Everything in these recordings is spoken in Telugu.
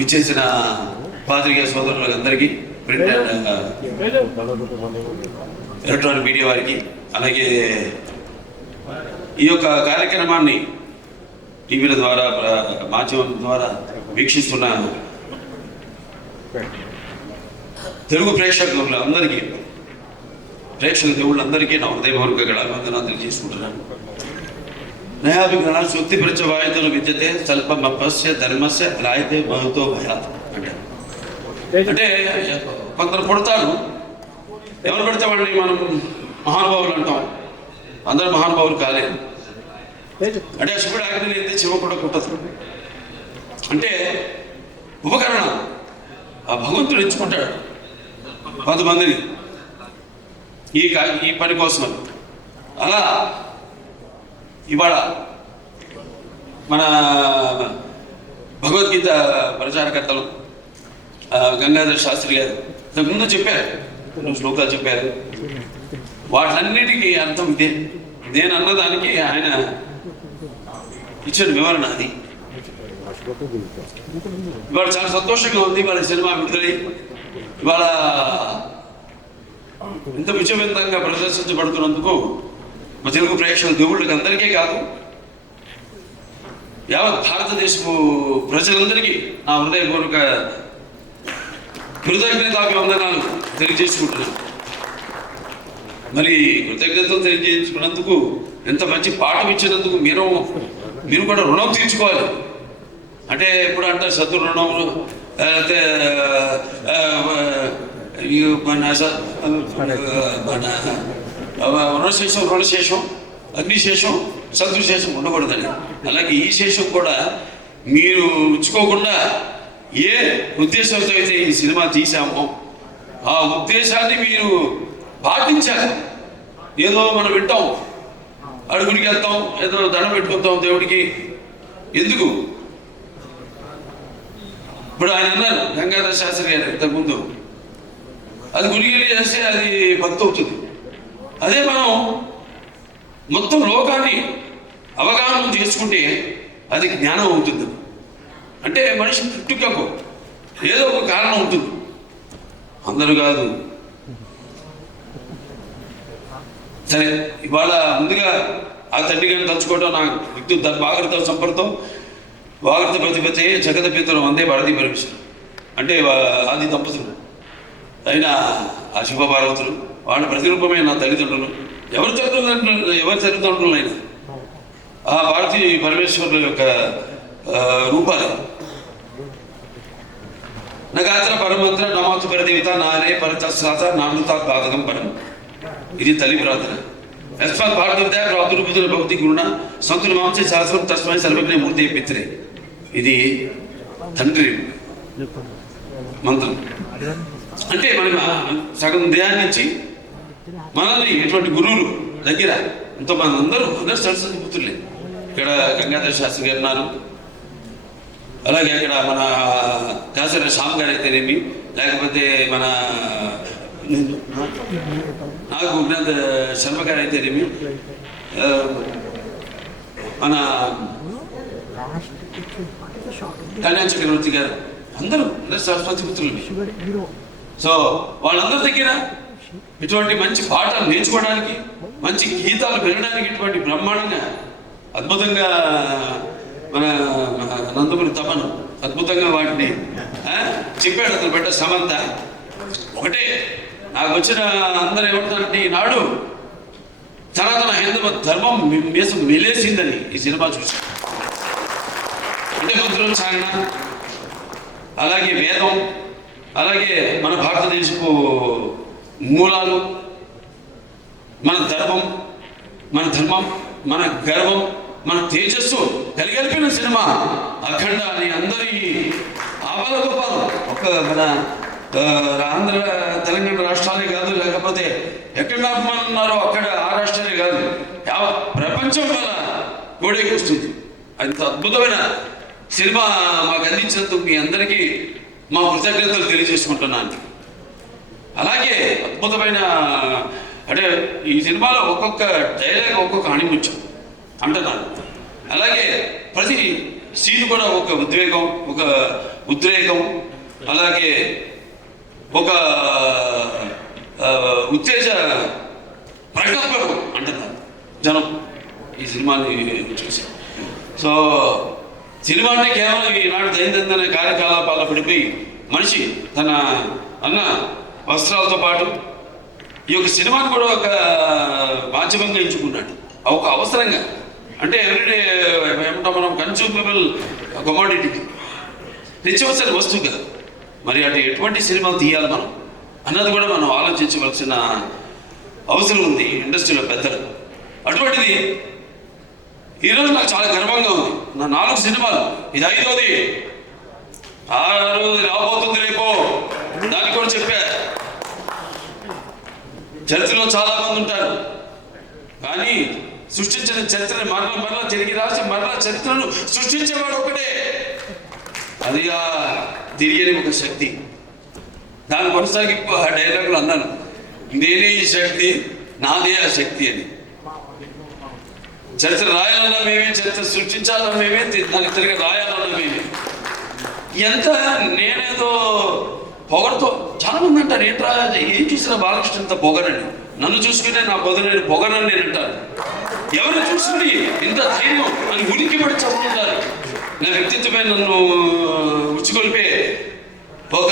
ఇచ్చేసిన పాత్రికేయ సోదరులందరికీ, ప్రింట్ అండ్ ఎలక్ట్రానిక్ మీడియా వారికి, అలాగే ఈ యొక్క కార్యక్రమాన్ని టీవీల ద్వారా మాధ్యమం ద్వారా వీక్షిస్తున్న తెలుగు ప్రేక్షకులందరికీ, ప్రేక్షక దేవుళ్ళందరికీ నా హృదయపూర్వక అభివందనాలు తెలియజేసుకుంటున్నాను. నయాభిజ్ఞాన శుద్ధి ప్రచవాయుధులు విద్యతే స్వల్పమపస్య ధర్మస్య త్రాయితే బహుతో భయాత్ అంటే కొందరు పుడతారు, ఎవరు పడితే వాళ్ళని మనం మహానుభావులు అంటాం. అందరూ మహానుభావులు కాలేదు. అంటే శివుడు ఆజ్ఞ లేదే శివ కూడా పుట్టదు. అంటే ఉపకరణం ఆ భగవంతుడు ఎంచుకుంటాడు కొంతమందిని ఈ పని కోసం. అలా ఇవాళ మన భగవద్గీత ప్రచారకర్తలు గంగాధర శాస్త్రి గారు ఇంతకుముందు చెప్పారు, కొన్ని శ్లోకాలు చెప్పారు. వాటన్నిటికీ అర్థం ఇదే. నేను అన్నదానికి ఆయన ఇచ్చిన వివరణ అది. ఇవాళ చాలా సంతోషంగా ఉంది. ఇవాళ సినిమా విడుదలై ఇవాళ ఇంత విజయవంతంగా ప్రదర్శించబడుతున్నందుకు మా తెలుగు ప్రేక్షకుల దేవుళ్ళకి అందరికీ కాదు, యావత్ భారతదేశపు ప్రజలందరికీ నా హృదయపూర్వక కృతజ్ఞతాభివందనాలు తెలియజేసుకుంటున్నాను. మరి కృతజ్ఞతలు తెలియజేసుకున్నందుకు, ఎంత మంచి పాఠం ఇచ్చినందుకు మీరు కూడా రుణం తీర్చుకోవాలి. అంటే ఎప్పుడు అంటారు శత్రు రుణములు, లేకపోతే రుణశేషం, అగ్నిశేషం, శత్రుశేషం ఉండకూడదని. అలాగే ఈ శేషం కూడా మీరు ఉంచుకోకుండా ఏ ఉద్దేశంతో అయితే ఈ సినిమా తీసామో ఆ ఉద్దేశాన్ని మీరు పాటించాలి. ఏదో మనం వింటాం, అడుగుడికి వెళ్తాం, ఏదో దండం పెట్టుకుంటాం దేవుడికి. ఎందుకు? ఇప్పుడు ఆయన అన్నారు గంగాధర శాస్త్రి గారు ఇంతకుముందు, అది గుడిగిరి చేస్తే అది భక్తి అవుతుంది. అదే మనం మొత్తం లోకాన్ని అవగాహన చేసుకుంటే అది జ్ఞానం అవుతుంది. అంటే మనిషి పుట్టుకకు ఏదో ఒక కారణం ఉంటుంది, అందరూ కాదు. సరే, ఇవాళ ముందుగా ఆ తండ్రి గారిని తలుచుకోవటం, నా విద్యుత్ వాగర్త సంపర్కం వాగర్త ప్రతిపత్తి జగత పితరు వందే భారతీ పరమేశ్వరు అంటే ఆది దంపతులు అయిన ఆ శివపార్వతులు, వాళ్ళ ప్రతిరూపమే నా తల్లిదండ్రులు. ఎవరి తల్లిదండ్రులు అయినా ఆ భారతీ పరమేశ్వరుల యొక్క రూపాలు. నగాత్ర పరమంత్ర నమాతు పరదేవత నారే పరతస్సాత నామృతా బాధకం పరం. ఇది తల్లి ప్రార్థన. యస్మాత్ భారతోదయ ప్రాదుర్భుతుల భక్తి గురుణ సంతుల మాంసే శాస్త్రం తస్మై సర్వజ్ఞ మూర్తి పిత్రే. ఇది తండ్రి మంత్రం. అంటే మనం సగం దేహాన్ని నుంచి మనల్ని ఎటువంటి గురువులు దగ్గర ఎంతో మంది అందరూ సరస్వతి పుత్రులే. ఇక్కడ గంగాధర శాస్త్రి గారు ఉన్నారు, అలాగే అక్కడ మన దాసరి శ్యామ్ గారు అయితేనేమి, లేకపోతే మన నాకు ఉగ్నాథ శర్మ గారు అయితేనేమి, మన కళ్యాణ్ చక్రవర్తి గారు, అందరూ సరస్వతి పుత్రులు. సో వాళ్ళందరి దగ్గర ఇటువంటి మంచి పాఠాలు నేర్చుకోవడానికి, మంచి గీతాలు వినడానికి ఇటువంటి బ్రహ్మాండంగా అద్భుతంగా మన నందమూరి తపను అద్భుతంగా వాటిని చెప్పాడు. అతను పెట్ట సమంత ఒకటే. నాకు వచ్చిన అందరూ ఏమంటారంటే ఈనాడు సనాతన హిందూ ధర్మం మీసం వెలేసిందని ఈ సినిమా చూసి. అంటే మంత్రుల సాగన, అలాగే వేదం, అలాగే మన భారతదేశపు మూలాలు, మన ధర్మం, మన గర్వం, మన తేజస్సు కలిగిన సినిమా అఖండ అని అందరి ఆవాల గోపాలు. ఒక మన ఆంధ్ర తెలంగాణ రాష్ట్రాలే కాదు, లేకపోతే ఎక్కడ ఉన్నారో అక్కడ ఆ రాష్ట్రాలే కాదు, ప్రపంచం వల్ల గోడకి వస్తుంది. అంత అద్భుతమైన సినిమా మాకు అందించినందుకు మీ అందరికీ మా కృతజ్ఞతలు తెలియజేసుకుంటున్నాను. అలాగే అద్భుతమైన అంటే ఈ సినిమాలో ఒక్కొక్క డైలాగ్ ఒక్కొక్క అణిముత్యం అంటున్నాను. అలాగే ప్రతి సీన్ కూడా ఒక ఉద్వేగం, ఒక ఉద్రేకం, అలాగే ఒక ఉత్తేజ ప్రకంపనం అంటున్నారు జనం ఈ సినిమాని చూసి. సో సినిమాని కేవలం ఈనాడు దైనందిన కార్యకలాపాల్లో పడిపోయి మనిషి తన అన్న వస్త్రాలతో పాటు ఈ యొక్క సినిమాని కూడా ఒక మాధ్యమంగా ఎంచుకున్నాడు, ఒక అవసరంగా. అంటే ఎవ్రీడే ఏమంటాం మనం, కన్స్యూమబుల్ కమోడిటీ, నిత్యవసర వస్తువుగా. మరి అటు ఎటువంటి సినిమాలు తీయాలి మనం అన్నది కూడా మనం ఆలోచించవలసిన అవసరం ఉంది ఇండస్ట్రీలో పెద్దలు. అటువంటిది ఈరోజు నాకు చాలా గర్వంగా ఉంది. నా 4 సినిమాలు, ఇది 5వది, 6 రాబోతుంది రేపో, దానికి కూడా చెప్పా. చరిత్రలో చాలా మంది ఉంటారు, కానీ సృష్టించిన చరిత్రని మరలా తిరిగి రాసి మరలా చరిత్రను సృష్టించేవాడు ఒకటే. అది ఆ తిరిగేది ఒక శక్తి. దాని కొనసాగింపు ఆ డైలాగులు అన్నాను, నేనే ఈ శక్తి, నాదే ఆ శక్తి అని. చరిత్ర రాయాలన్నా మేమే, చరిత్ర సృష్టించాలన్నా మేమే, దానికి తిరిగి రాయాలన్నా మేమే. ఎంత నేనేదో పొగడుతో చాలా మంది అంటారు, ఏంట్రా ఏం చూసినా బాలకృష్ణ ఇంత పొగరండి, నన్ను చూసుకునే నా పొగరని నేను అంటాను. ఎవరిని చూసుకుని ఇంత ధైర్యం అని ఉనికి పడి చదువుతుంటారు. నా వ్యక్తిత్వమే నన్ను ఉచ్చుకొలిపే ఒక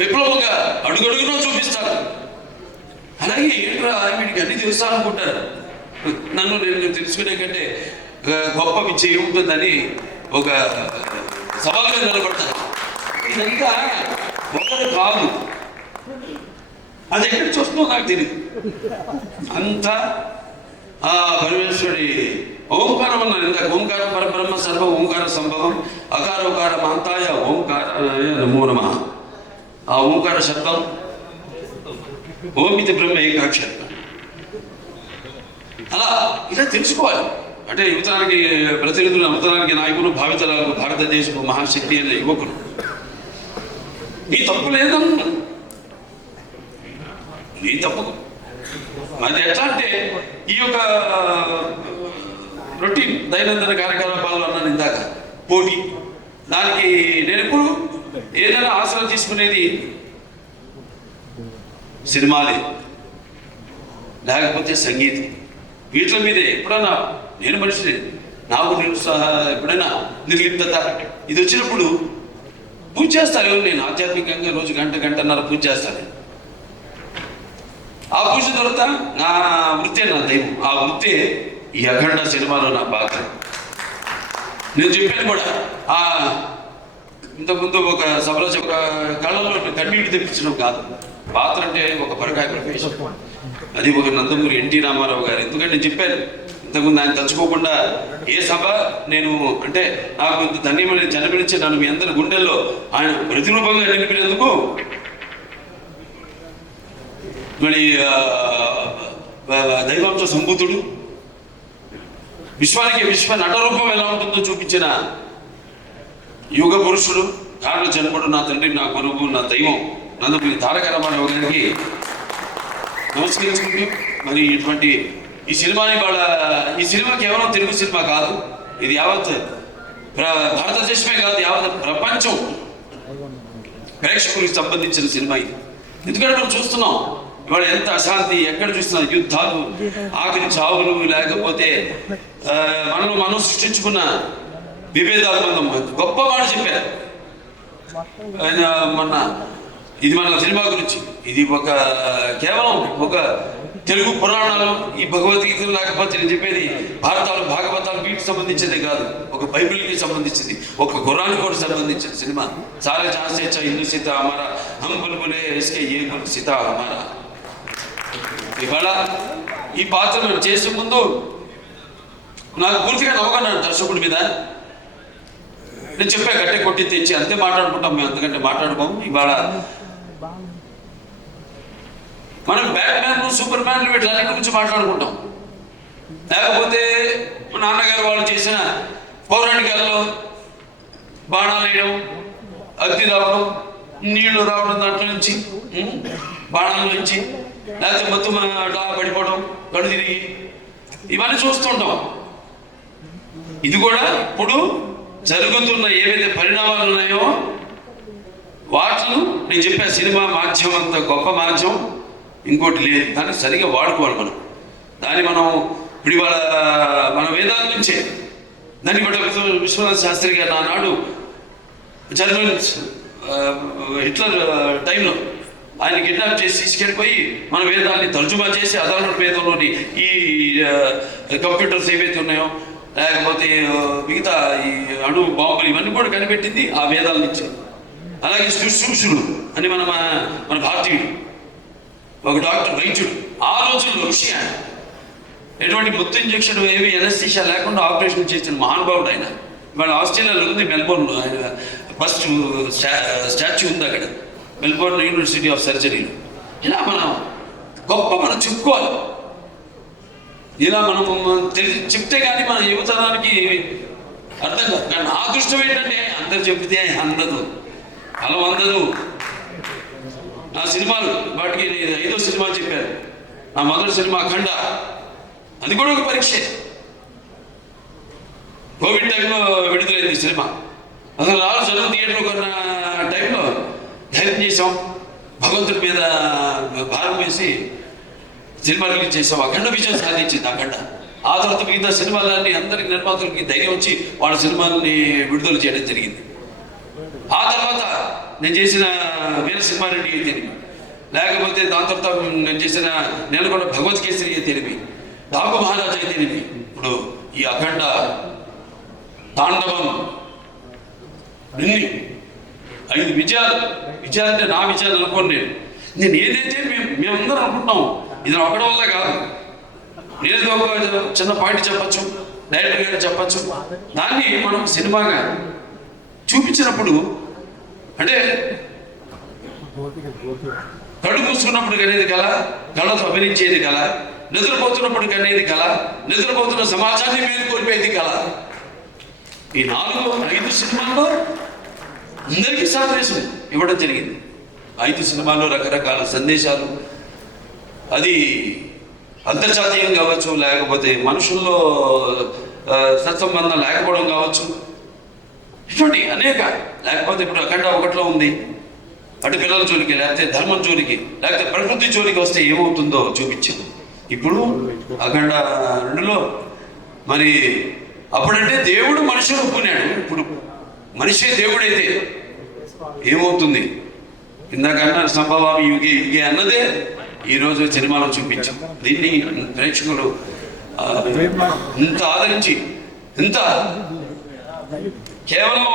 విప్లవంగా అడుగడుగునా చూపిస్తారు. అలాగే ఏంట్రా వీడికి అన్ని తెలుస్తానుకుంటారు. నేను తెలుసుకునే కంటే గొప్ప విజయం ఉంటుందని ఒక సవాలుగా నిలబడతాను. ఇదంతా ఒకరు కాదు, అది ఎక్కడ చూస్తుందో నాకు తెలియదు. అంతా ఆ పరమేశ్వరుడి ఓంకారం అన్నారు ఇందాక. ఓంకార పరబ్రహ్మ సర్వ ఓంకార సంభవం అకార ఓకార మాంతాయ ఓంకారాయ నమో నమః. ఆ ఓంకార శబ్దం ఓమితి బ్రహ్మ ఏకాక్షరం. అలా ఇలా తెలుసుకోవాలి. అంటే యువతరానికి ప్రతినిధులు, నవతరానికి నాయకులు, భావితరాలకు భారతదేశపు మహాశక్తి అనే యువకులు. నీ తప్పు లేదన్నా, నీ తప్పు. అది ఎట్లా అంటే ఈ యొక్క రొటీన్ దైనందిన కార్యకలాపాలు అన్నాను ఇందాక, పోటీ. దానికి నేను ఎప్పుడు ఏదైనా ఆసరా తీసుకునేది సినిమాలే, లేకపోతే సంగీతం. వీటి మీదే ఎప్పుడన్నా నేను మనిషిని, నాకు ఎప్పుడైనా నిర్లిప్తత ఇది వచ్చినప్పుడు పూజ చేస్తారు. నేను ఆధ్యాత్మికంగా రోజు గంటన్నర పూజ చేస్తాను. ఆ పూజ తర్వాత నా వృత్తే నా దైవం. ఆ వృత్తే ఈ అఖండ సినిమాలో నా పాత్ర. నేను చెప్పాను కూడా, ఆ ఇంతకుముందు ఒక సభలో కళ్ళలో కన్నీటి తెప్పించడం కాదు, పాత్ర అంటే ఒక పరకాయ ప్రవేశం. అది ఒక నందమూరి ఎన్టీ రామారావు గారు. ఎందుకంటే నేను చెప్పాను ఇంతకుముందు, ఆయన తలుచుకోకుండా ఏ సభ నేను అంటే నాకు ఇంత ధన్యమైన జన్మనిచ్చి నన్ను మీ అందరి గుండెల్లో ఆయన ప్రతిరూపంగా నిలిపినందుకు. మరి దైవాంశ సంభూతుడు, విశ్వానికి విశ్వ నటరూపం ఎలా ఉంటుందో చూపించిన యుగ పురుషుడు, కారణ జన్ముడు, నా తండ్రి, నా గురువు, నా దైవం నందమూరి తారక రామారావు గారికి నమస్కరించుకుంటూ, మరి ఇటువంటి ఈ సినిమాని ఈ సినిమా కేవలం తెలుగు సినిమా కాదు, ఇది యావత్ భారతదేశమే కాదు, యావత్ ప్రపంచం ప్రేక్షకులకు సంబంధించిన సినిమా ఇది. ఎందుకంటే మనం చూస్తున్నాం ఇవాళ ఎంత అశాంతి, ఎక్కడ చూస్తున్నా యుద్ధాలు, ఆఖరి చావులు, లేకపోతే మనం సృష్టించుకున్న విభేదాలు. గొప్ప మాట చెప్పారు మొన్న, ఇది మన సినిమా గురించి. ఇది ఒక కేవలం ఒక తెలుగు పురాణాలు, ఈ భగవద్గీతలు, లేకపోతే నేను చెప్పేది భాగవతాలు వీటికి సంబంధించింది కాదు, ఒక బైబిల్కి సంబంధించింది, ఒక ఖురాన్ కూడా సంబంధించిన సినిమా. సారే చాన్సే హిందూ సీత హమారా, హమ్ బుల్బులే ఇస్కే ఏ గుల్ సీత హమారా. ఇవాళ ఈ పాత్ర మేము చేసే ముందు నాకు పూర్తిగా నవ్వగన్నాను దర్శకుడి మీద. నేను చెప్పా, గట్టే కొట్టి తెచ్చి అంతే మాట్లాడుకుంటాం మేము, అంతకంటే మాట్లాడుకోము. ఇవాళ మనం బ్యాట్మ్యాన్, సూపర్ మ్యాన్ వీటి గురించి మాట్లాడుకుంటాం. లేకపోతే నాన్నగారు వాళ్ళు చేసిన పౌరాణికాల్లో బాణాలు వేయడం, అగ్ని రావడం, నీళ్లు రావడం, దాంట్లో నుంచి బాణాల నుంచి, లేకపోతే మొత్తం అట్లా పడిపోవడం, కళ్ళు తిరిగి, ఇవన్నీ చూస్తుంటాం. ఇది కూడా ఇప్పుడు జరుగుతున్న ఏవైతే పరిణామాలు ఉన్నాయో వాటిని నేను చెప్పా, సినిమా మాధ్యమం అంత గొప్ప మాధ్యమం ఇంకోటి లేదు. దాన్ని సరిగా వాడుకోవాలి మనం. దాన్ని మనం ఇప్పుడు ఇవాళ మన వేదాల నుంచే దాన్ని విశ్వనాథ శాస్త్రి గారు ఆనాడు జర్మన్ హిట్లర్ టైంలో ఆయన కిడ్నాప్ చేసి తీసుకెళ్ళిపోయి మన వేదాన్ని తర్జుమా చేసి అధర్వణ వేదంలోని ఈ కంప్యూటర్స్ ఏవైతే ఉన్నాయో లేకపోతే మిగతా ఈ అణు బాంబులు ఇవన్నీ కూడా కనిపెట్టింది ఆ వేదాల నుంచి. అలాగే శుశ్రూషుడు అని మన భారతీయుడు ఒక డాక్టర్ వైద్యుడు, ఆ రోజుల్లో ఋషి ఆయన, ఎటువంటి మత్తు ఇంజక్షన్ ఏమి ఎనస్థీషియా లేకుండా ఆపరేషన్ చేసిన మహానుభావుడు ఆయన. ఇవాళ ఆస్ట్రేలియాలో ఉంది, మెల్బోర్న్లో ఆయన ఫస్ట్ స్టాచ్యూ ఉంది అక్కడ, మెల్బోర్న్ యూనివర్సిటీ ఆఫ్ సర్జరీలో. ఇలా మనం చెప్పుకోవాలి. ఇలా మనం చెప్తే కానీ మన యువతరానికి అర్థం కాదు. కానీ నా అదృష్టం ఏంటంటే అందరు చెప్తే అందదు, అలా అందదు. నా సినిమాలు వాటికి 5వ సినిమా చెప్పారు. నా మొదటి సినిమా అఖండ, అది కూడా ఒక పరీక్షే. కోవిడ్ టైంలో విడుదలైంది సినిమా. అసలు జనం థియేటర్లో కొన్న టైంలో ధైర్యం చేసాం, భగవంతుడి మీద భారం వేసి సినిమా రిలీజ్ చేసాం. అఖండ విజయం సాధించింది అఖండ. ఆ తర్వాత మిగతా సినిమాలన్నీ అందరికి నిర్మాతలకి ధైర్యం వచ్చి వాళ్ళ సినిమాలని విడుదల చేయడం జరిగింది. ఆ తర్వాత నేను చేసిన వీర సింహారెడ్డి అయితేనేమి, లేకపోతే దాని తర్వాత నేను చేసిన నెలకొండ భగవద్కేసరి అయితేనేమి, డాకు మహారాజ్ అయితేనేమి, ఇప్పుడు ఈ అఖండ, తాండవం, ఇన్ని 5 విజయాలంటే నా విజయాలు అనుకోండి. నేను ఏదైతే మేమందరం అనుకుంటున్నాం ఇది ఒకటి వల్ల కాదు. నేనేదో ఒక చిన్న పాయింట్ చెప్పచ్చు, డైరెక్టర్ గారు చెప్పచ్చు, దాన్ని మనం సినిమాగా చూపించినప్పుడు అంటే కళ్ళు మూసుకున్నప్పుడు కనేది కల, కళ్ళతో అభినయించేది కల, నిద్రపోతున్నప్పుడు కనేది కల, నిద్రపోతున్న సమాజాన్ని మేలుకొల్పేది కల. ఈ 4-5 సినిమాల్లో అందరికీ సందేశం ఇవ్వడం జరిగింది. 5 సినిమాల్లో రకరకాల సందేశాలు, అది అంతర్జాతీయం కావచ్చు, లేకపోతే మనుషుల్లో సత్సంబంధం లేకపోవడం కావచ్చు, ఇటువంటి అనేక. లేకపోతే ఇప్పుడు అఖండ 1లో ఉంది, అటు పిల్లల జోలికి, లేకపోతే ధర్మం జోలికి, లేకపోతే ప్రకృతి జోలికి వస్తే ఏమవుతుందో చూపించింది. ఇప్పుడు అఖండ 2లో మరి అప్పుడంటే దేవుడు మనిషిని ఒప్పుకున్నాడు, ఇప్పుడు మనిషే దేవుడైతే ఏమవుతుంది? ఇందాకన్నా సంభవామి యుగే యుగే అన్నదే ఈరోజు సినిమాలో చూపించాం. దీన్ని ప్రేక్షకులు ఇంత ఆదరించి, ఇంత కేవలం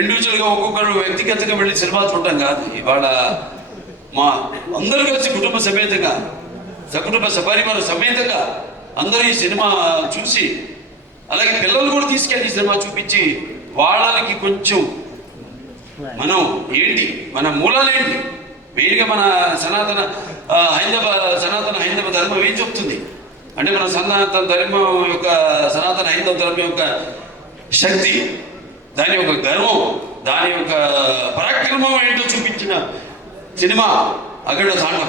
ఇండివిజువల్గా ఒక్కొక్కరు వ్యక్తిగతంగా వెళ్ళి సినిమా చూడటం కాదు. ఇవాళ మా అందరూ కలిసి కుటుంబ సమేతంగా, సకుటుంబ సపరివార సమేతంగా అందరూ ఈ సినిమా చూసి, అలాగే పిల్లలు కూడా తీసుకెళ్ళి ఈ సినిమా చూపించి వాళ్ళకి కొంచెం మనం ఏంటి, మన మూలాలేంటి, వేడిగా మన సనాతన హైందవ ధర్మం ఏం చెప్తుంది అంటే, మన సనాతన ధర్మం యొక్క సనాతన హైందవ ధర్మం యొక్క శక్తి, దాని యొక్క గర్వం, దాని యొక్క పరాక్రమం ఏంటో చూపించిన సినిమా అఖండ తాండవం.